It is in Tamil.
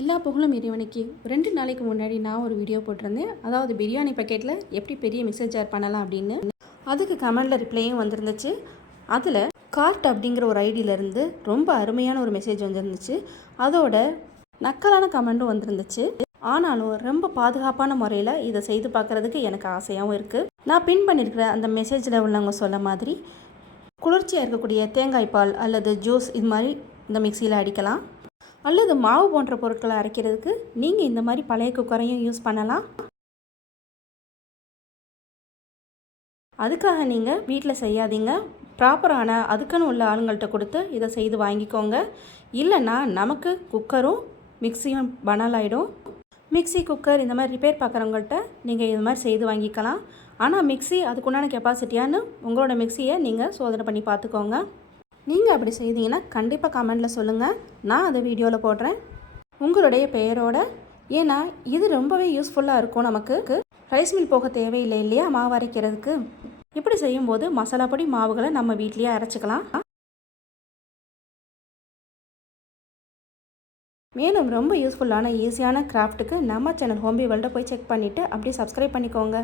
எல்லா புகழும் இறைவனுக்கு 2 நாளைக்கு முன்னாடி நான் ஒரு வீடியோ போட்டிருந்தேன். அதாவது பிரியாணி பாக்கெட்டில் எப்படி பெரிய மிக்சர் ஜார் பண்ணலாம் அப்படின்னு. அதுக்கு கமெண்டில் ரிப்ளையும் வந்திருந்துச்சு. அதில் கார்ட் அப்படிங்கிற ஒரு ஐடியிலேருந்து ரொம்ப அருமையான ஒரு மெசேஜ் வந்துருந்துச்சு. அதோட நக்கலான கமெண்டும் வந்திருந்துச்சு. ஆனாலும் ரொம்ப பாதுகாப்பான முறையில் இதை செய்து பார்க்குறதுக்கு எனக்கு ஆசையாகவும் இருக்குது. நான் பின் பண்ணியிருக்கிற அந்த மெசேஜில் உள்ளவங்க சொல்ல மாதிரி குளிர்ச்சியாக இருக்கக்கூடிய தேங்காய் பால் அல்லது ஜூஸ் இது மாதிரி இந்த மிக்சியில் அடிக்கலாம். அல்லது மாவு போன்ற பொருட்களை அரைக்கிறதுக்கு நீங்கள் இந்த மாதிரி பழைய குக்கரையும் யூஸ் பண்ணலாம். அதுக்காக நீங்கள் வீட்டில் செய்யாதீங்க. ப்ராப்பரான அதுக்குன்னு உள்ள ஆளுங்கள்கிட்ட கொடுத்து இதை செய்து வாங்கிக்கோங்க. இல்லைன்னா நமக்கு குக்கரும் மிக்சியும் பனாலாயிடும். மிக்சி குக்கர் இந்த மாதிரி ரிப்பேர் பார்க்குறவங்கள்ட்ட நீங்கள் இது மாதிரி செய்து வாங்கிக்கலாம். ஆனால் மிக்சி அதுக்குண்டான கெப்பாசிட்டியான்னு உங்களோட மிக்சியை நீங்கள் சோதனை பண்ணி பார்த்துக்கோங்க. நீங்கள் அப்படி செய்தீங்கன்னா கண்டிப்பாக கமெண்டில் சொல்லுங்கள். நான் அதை வீடியோவில் போடுறேன் உங்களுடைய பெயரோட. ஏன்னா இது ரொம்பவே யூஸ்ஃபுல்லாக இருக்கும். நமக்கு ரைஸ் மில் போக தேவையில்லை இல்லையா மாவு அரைக்கிறதுக்கு. இப்படி செய்யும்போது மசாலா பொடி மாவுகளை நம்ம வீட்லேயே அரைச்சிக்கலாம். மேலும் ரொம்ப யூஸ்ஃபுல்லான ஈஸியான கிராஃப்ட்டுக்கு நம்ம சேனல் ஹோம்பி வேர்ல்டை போய் செக் பண்ணிவிட்டு அப்படியே சப்ஸ்கிரைப் பண்ணிக்கோங்க.